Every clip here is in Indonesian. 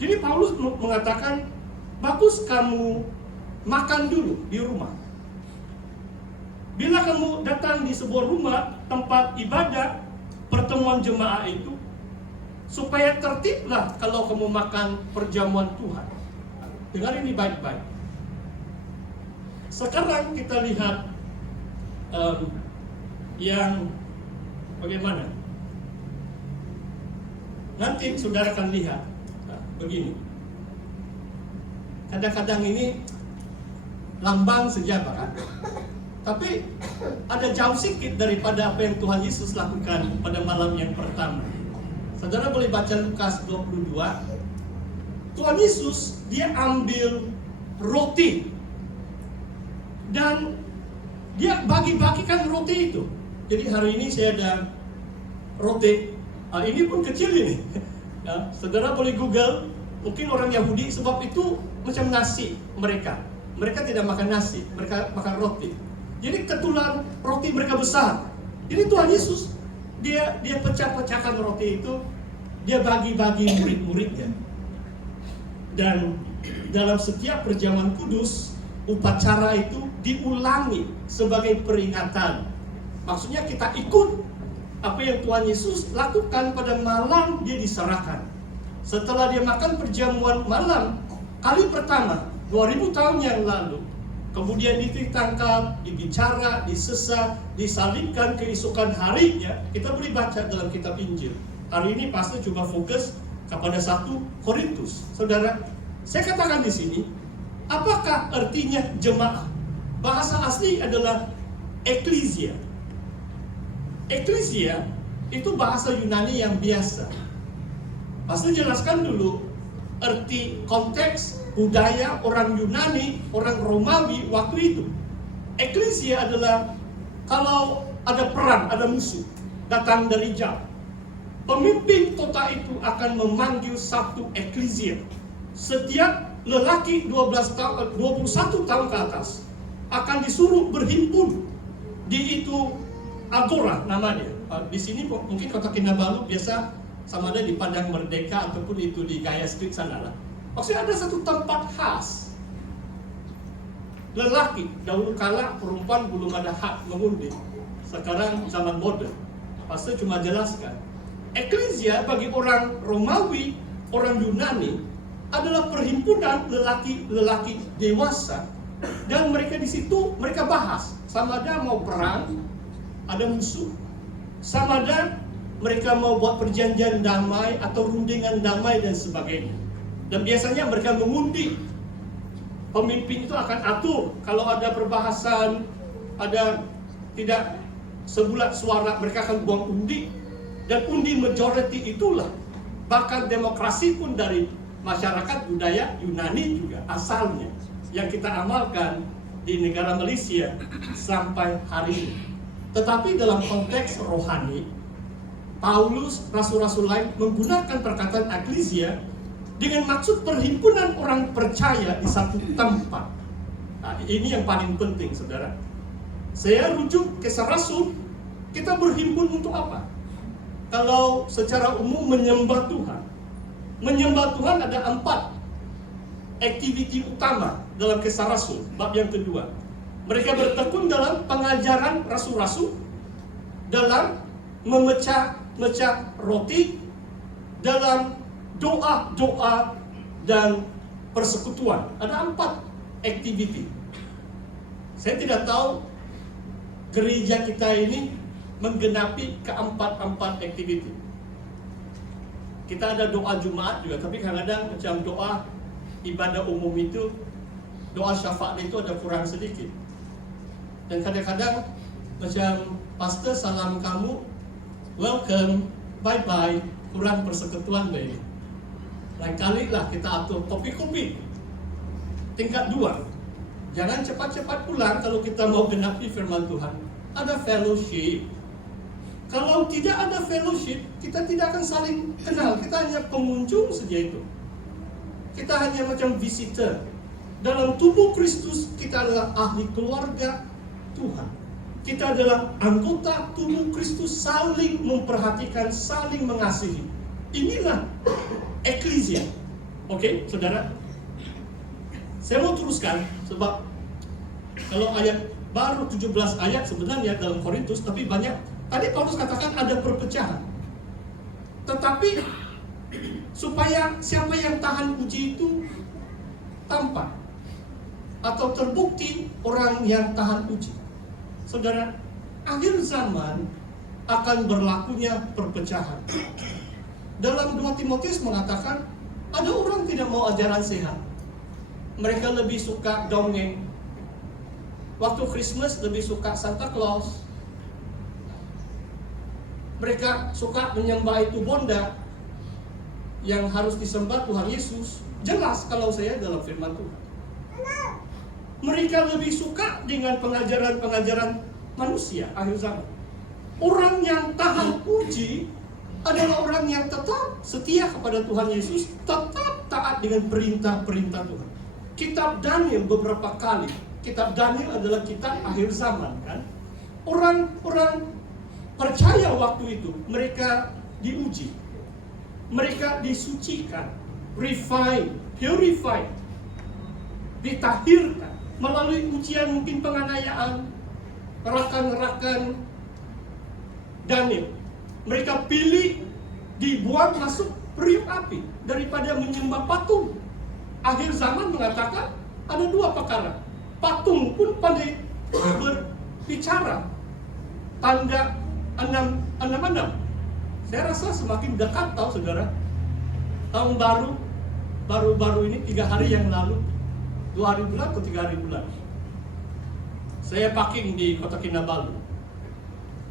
Jadi Paulus mengatakan, bagus kamu makan dulu di rumah. Bila kamu datang di sebuah rumah, tempat ibadah, pertemuan jemaah itu, supaya tertiblah kalau kamu makan perjamuan Tuhan. Dengar ini baik-baik. Sekarang kita lihat yang bagaimana. Nanti saudara akan lihat begini. Kadang-kadang ini lambang sejabat kan? Tapi ada jauh sedikit daripada apa yang Tuhan Yesus lakukan pada malam yang pertama. Saudara boleh baca Lukas 22. Tuhan Yesus dia ambil roti dan dia bagi-bagikan roti itu. Jadi hari ini saya ada roti. Ini pun kecil ini. Ya, saudara boleh Google. Mungkin orang Yahudi sebab itu macam nasi mereka. Mereka tidak makan nasi, mereka makan roti. Jadi kebetulan roti mereka besar. Jadi Tuhan Yesus dia pecah-pecahkan roti itu, dia bagi-bagi murid-muridnya. Dan dalam setiap perjamuan kudus, upacara itu diulangi sebagai peringatan. Maksudnya kita ikut apa yang Tuhan Yesus lakukan pada malam dia diserahkan. Setelah dia makan perjamuan malam kali pertama 2000 tahun yang lalu, kemudian ditangkap, dibicara, disesat, disalibkan keesokan harinya, kita boleh baca dalam kitab Injil. Hari ini pastor coba fokus kepada 1 Korintus. Saudara, saya katakan di sini, apakah artinya jemaah? Bahasa asli adalah eklesia. Eklesia itu bahasa Yunani yang biasa. Pastor jelaskan dulu arti konteks budaya orang Yunani, orang Romawi waktu itu. Eklesia adalah kalau ada perang, ada musuh datang dari jauh, pemimpin kota itu akan memanggil satu eklesia. Setiap lelaki 21 tahun ke atas akan disuruh berhimpun di itu agora namanya. Di sini mungkin kota Kinabalu biasa sama ada di Padang Merdeka ataupun itu di Gaya Street sana lah. Maksudnya ada satu tempat khas. Lelaki, dahulu kala perempuan belum ada hak mengundi. Sekarang zaman modern. Pastor cuma jelaskan. Eklesia bagi orang Romawi, orang Yunani adalah perhimpunan lelaki-lelaki dewasa, dan mereka di situ mereka bahas sama ada mau perang, ada musuh, sama ada mereka mau buat perjanjian damai atau rundingan damai dan sebagainya. Dan biasanya mereka mengundi. Pemimpin itu akan atur kalau ada perbahasan, ada tidak sebulat suara, mereka akan buang undi. Dan undi majority itulah, bahkan demokrasi pun dari masyarakat budaya Yunani juga asalnya, yang kita amalkan di negara Malaysia sampai hari ini. Tetapi dalam konteks rohani, Paulus, rasul-rasul lain menggunakan perkataan eklesia dengan maksud perhimpunan orang percaya di satu tempat. Nah, ini yang paling penting, saudara. Saya rujuk Kisah Rasul, kita berhimpun untuk apa? Kalau secara umum menyembah Tuhan. Menyembah Tuhan ada 4 aktiviti utama dalam Kisah Rasul, bab yang kedua. Mereka bertekun dalam pengajaran rasul-rasul, dalam memecah roti, dalam doa-doa dan persekutuan. Ada 4 aktiviti. Saya tidak tahu gereja kita ini menggenapi keempat aktiviti. Kita ada doa Jumat juga, tapi kadang-kadang macam doa ibadah umum itu, doa syafaat itu ada kurang sedikit. Dan kadang-kadang macam pastor salam kamu, welcome, bye-bye, kurang persekutuan baik. Lain kali lah kita atur kopi-kopi. Tingkat 2, jangan cepat-cepat pulang kalau kita mau genapi firman Tuhan. Ada fellowship. Kalau tidak ada fellowship, kita tidak akan saling kenal. Kita hanya pengunjung saja itu. Kita hanya macam visitor. Dalam tubuh Kristus, kita adalah ahli keluarga Tuhan. Kita adalah anggota tubuh Kristus, saling memperhatikan, saling mengasihi. Inilah eklesia. Oke, saudara. Saya mau teruskan sebab kalau ayat baru 17 ayat sebenarnya dalam Korintus, tapi banyak. Tadi Paulus katakan ada perpecahan. Tetapi supaya siapa yang tahan uji itu tampak atau terbukti orang yang tahan uji. Saudara, akhir zaman akan berlakunya perpecahan. Dalam 2 Timotius mengatakan ada orang tidak mau ajaran sehat. Mereka lebih suka dongeng. Waktu Christmas lebih suka Santa Claus. Mereka suka menyembah itu bonda yang harus disembah Tuhan Yesus. Jelas kalau saya dalam firman Tuhan. Mereka lebih suka dengan pengajaran-pengajaran manusia akhir zaman. Orang yang tahan uji adalah orang yang tetap setia kepada Tuhan Yesus, tetap taat dengan perintah-perintah Tuhan. Kitab Daniel beberapa kali, kitab Daniel adalah kitab akhir zaman kan. Orang-orang percaya waktu itu, mereka diuji, mereka disucikan, refine, purify, ditahirkan melalui ujian, mungkin penganiayaan rakan-rakan Daniel. Mereka pilih dibuang masuk periuk api daripada menyembah patung. Akhir zaman mengatakan ada 2 perkara. Patung pun pandai berbicara. Tanda 666. Saya rasa semakin dekat tahu saudara. Tahun baru ini 3 hari yang lalu, 2 hari bulan atau 3 hari bulan, saya parking di Kota Kinabalu.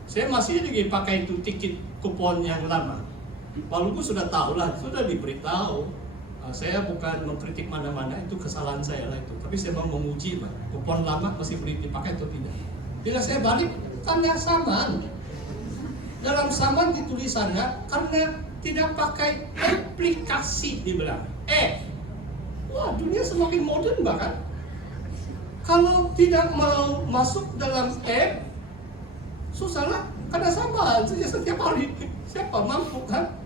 Saya masih lagi pakai itu tiket kupon yang lama. Walaupun sudah tahu lah, sudah diberitahu. Saya bukan mengkritik mana-mana, itu kesalahan saya lah itu. Tapi saya mau menguji, kupon lama masih boleh dipakai atau tidak. Bila saya balik, tanda saman. Dalam saman ditulisannya karena tidak pakai aplikasi dibilang. Wah, dunia semakin modern bahkan. Kalau tidak mau masuk dalam app, susahlah, karena sama setiap hari. Siapa mampu kan?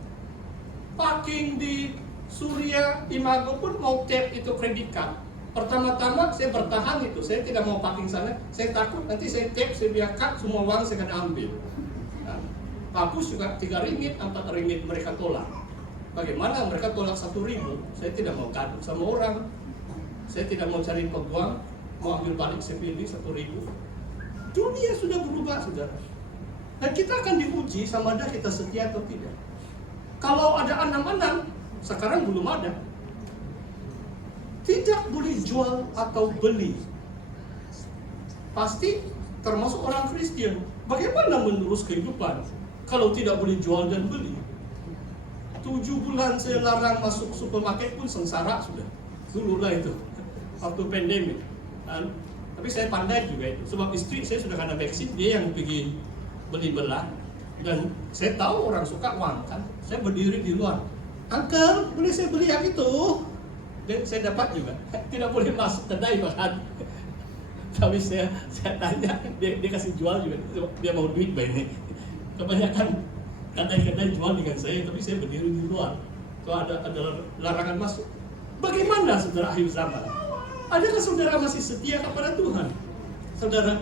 Parking di Surya Imago pun mau tap itu kredit card. Pertama-tama saya bertahan itu, saya tidak mau parking sana. Saya takut nanti saya tap, saya biarkan semua uang saya akan ambil. Nah, bagus juga 3 ringgit, 4 ringgit mereka tolak. Bagaimana mereka tolak 1.000? Saya tidak mau gaduh sama orang. Saya tidak mau cari peguam, mau ambil balik saya pilih 1.000. Dunia sudah berubah, saudara. Dan kita akan diuji sama ada kita setia atau tidak. Kalau ada anam-anam, sekarang belum ada. Tidak boleh jual atau beli. Pasti termasuk orang Kristen. Bagaimana menerus kehidupan kalau tidak boleh jual dan beli? 7 bulan saya larang masuk supermarket pun sengsara sudah. Dulu lah itu, waktu pandemi. Tapi saya pandai juga itu. Sebab istri saya sudah kena vaksin, dia yang pergi beli belah. Dan saya tahu orang suka uang kan. Saya berdiri di luar. Uncle, boleh saya beli yang itu? Dan saya dapat juga. Tidak boleh masuk kedai bahkan. Tapi saya tanya, dia kasih jual juga. Dia mau duit banyak. Kebanyakan kedai-kedai jual dengan saya, tapi saya berdiri di luar. Itu ada larangan masuk. Bagaimana saudara akhir zaman? Adakah saudara masih setia kepada Tuhan? Saudara,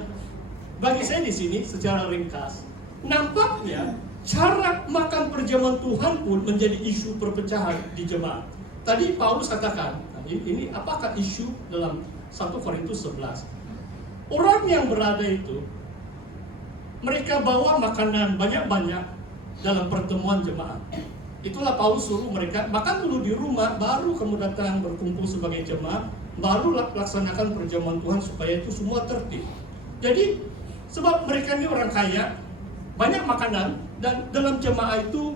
bagi saya di sini secara ringkas, nampaknya cara makan perjamuan Tuhan pun menjadi isu perpecahan di jemaat. Tadi Paulus katakan, ini apakah isu dalam 1 Korintus 11? Orang yang berada itu, mereka bawa makanan banyak-banyak dalam pertemuan jemaat. Itulah Paulus suruh mereka makan dulu di rumah, baru kamu datang berkumpul sebagai jemaat, baru laksanakan perjamuan Tuhan supaya itu semua tertib. Jadi sebab mereka ini orang kaya, banyak makanan, dan dalam jemaah itu,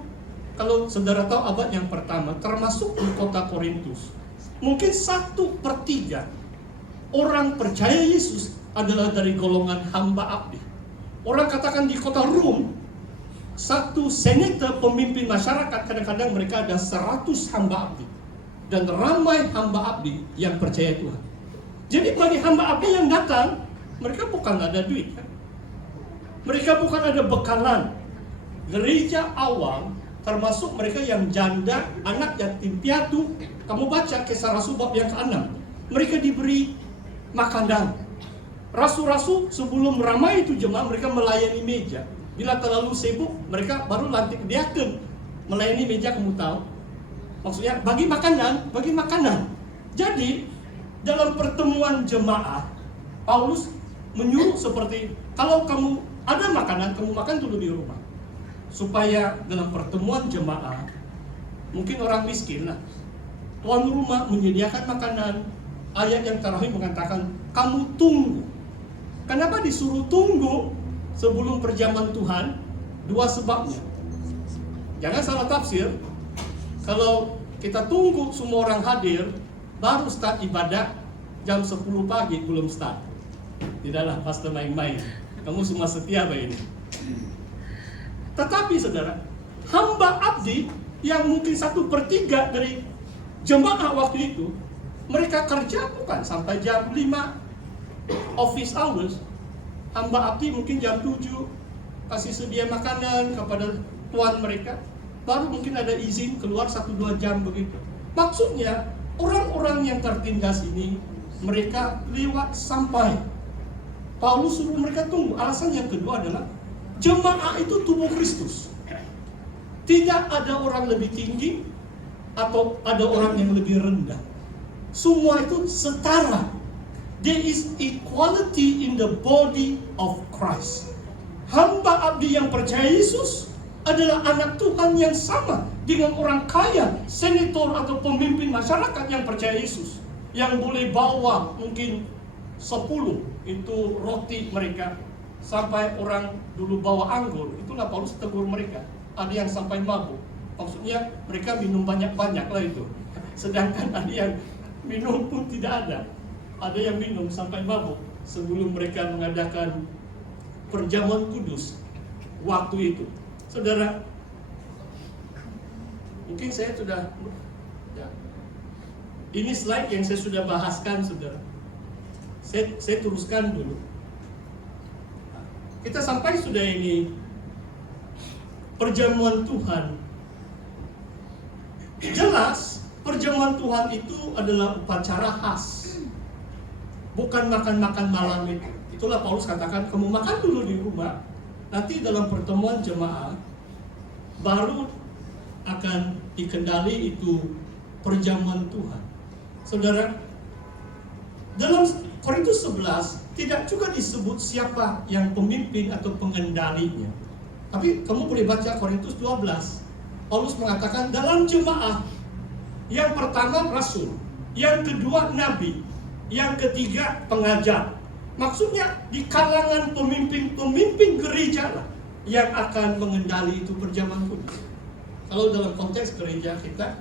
kalau saudara tahu abad yang pertama, termasuk di kota Korintus, mungkin 1/3 orang percaya Yesus adalah dari golongan hamba abdi. Orang katakan di kota Rom, satu senator pemimpin masyarakat, kadang-kadang mereka ada 100 hamba abdi. Dan ramai hamba abdi yang percaya Tuhan. Jadi bagi hamba abdi yang datang, mereka bukan ada duit kan? Mereka bukan ada bekalan. Gereja awal, termasuk mereka yang janda, anak yatim piatu, Kamu baca Kisah Rasul bab yang ke-6. Mereka diberi makanan. Rasul-rasul sebelum ramai itu jemaah, mereka melayani meja. Bila terlalu sibuk, mereka baru lantik diaken. Melayani meja, kamu tahu. Maksudnya bagi makanan. Jadi dalam pertemuan jemaah, Paulus menyuruh seperti, kalau kamu ada makanan, kamu makan dulu di rumah. Supaya dalam pertemuan jemaah, mungkin orang miskin lah, tuan rumah menyediakan makanan. Ayat yang terakhir mengatakan, kamu tunggu. Kenapa disuruh tunggu sebelum perjamuan Tuhan? Dua sebabnya. Jangan salah tafsir. Kalau kita tunggu semua orang hadir, baru start ibadah jam 10 pagi belum start. Tidaklah, pastor main-main. Kamu semua setia apa ini? Tetapi saudara, hamba abdi yang mungkin 1/3 dari jemaah waktu itu, mereka kerja bukan sampai jam 5 office hours. Hamba abdi mungkin jam 7 kasih sedia makanan kepada tuan mereka, baru mungkin ada izin keluar 1-2 jam begitu. Maksudnya orang-orang yang tertindas ini, mereka lewat sampai. Paulus suruh mereka tunggu. Alasan yang kedua adalah jemaah itu tubuh Kristus. Tidak ada orang lebih tinggi atau ada orang yang lebih rendah. Semua itu setara. There is equality in the body of Christ. Hamba abdi yang percaya Yesus adalah anak Tuhan yang sama dengan orang kaya, senator atau pemimpin masyarakat yang percaya Yesus, yang boleh bawa mungkin 10 itu roti mereka, sampai orang dulu bawa anggur. Itulah Paulus tegur mereka. Ada yang sampai mabuk. Maksudnya mereka minum banyak-banyak lah itu. Sedangkan ada yang minum pun tidak ada. Ada yang minum sampai mabuk sebelum mereka mengadakan perjamuan kudus waktu itu. Saudara, mungkin saya sudah ya, ini slide yang saya sudah bahaskan, saudara. Saya teruskan dulu. Kita sampai sudah ini perjamuan Tuhan. Jelas perjamuan Tuhan itu adalah upacara khas, bukan makan-makan malam itu. Itulah Paulus katakan, kamu makan dulu di rumah, nanti dalam pertemuan jemaah baru akan dikendali itu perjamuan Tuhan. Saudara, dalam Korintus 11 tidak juga disebut siapa yang pemimpin atau pengendalinya. Tapi kamu boleh baca Korintus 12. Paulus mengatakan dalam jemaah, yang pertama rasul, yang kedua nabi, yang ketiga pengajar. Maksudnya di kalangan pemimpin gereja lah yang akan mengendali itu perjamuan kudus. Kalau dalam konteks gereja kita,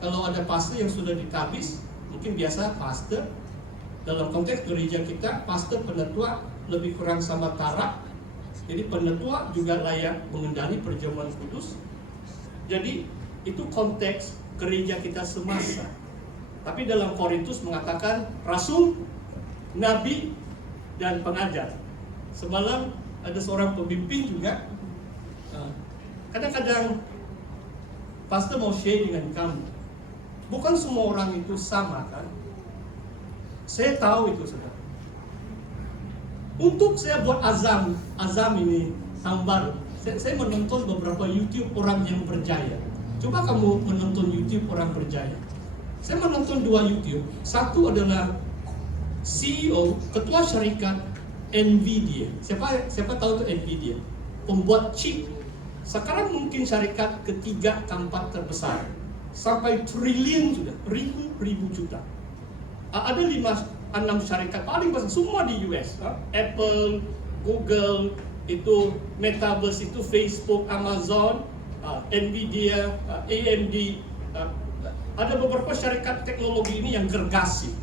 kalau ada pastor yang sudah ditabis, mungkin biasa pastor. Dalam konteks gereja kita, pastor penetua lebih kurang sama tarak. Jadi penetua juga layak mengendali perjamuan kudus. Jadi itu konteks gereja kita semasa. Tapi dalam Korintus mengatakan rasul, nabi, dan pengajar. Semalam ada seorang pemimpin juga. Kadang-kadang pastor mau share dengan kamu. Bukan semua orang itu sama, kan? Saya tahu itu, saudara. Untuk saya buat azam ini yang baru. Saya menonton beberapa YouTube orang yang berjaya. Coba kamu menonton YouTube orang berjaya. Saya menonton 2 YouTube. Satu adalah CEO, ketua syarikat Nvidia. Siapa tahu itu Nvidia? Pembuat chip. Sekarang mungkin syarikat ketiga keempat terbesar. Sampai triliun sudah, ribu juta. Ada 5-6 syarikat paling besar, semua di US. Apple, Google, itu Metaverse, itu Facebook, Amazon, Nvidia, AMD. Ada beberapa syarikat teknologi ini yang gergasi.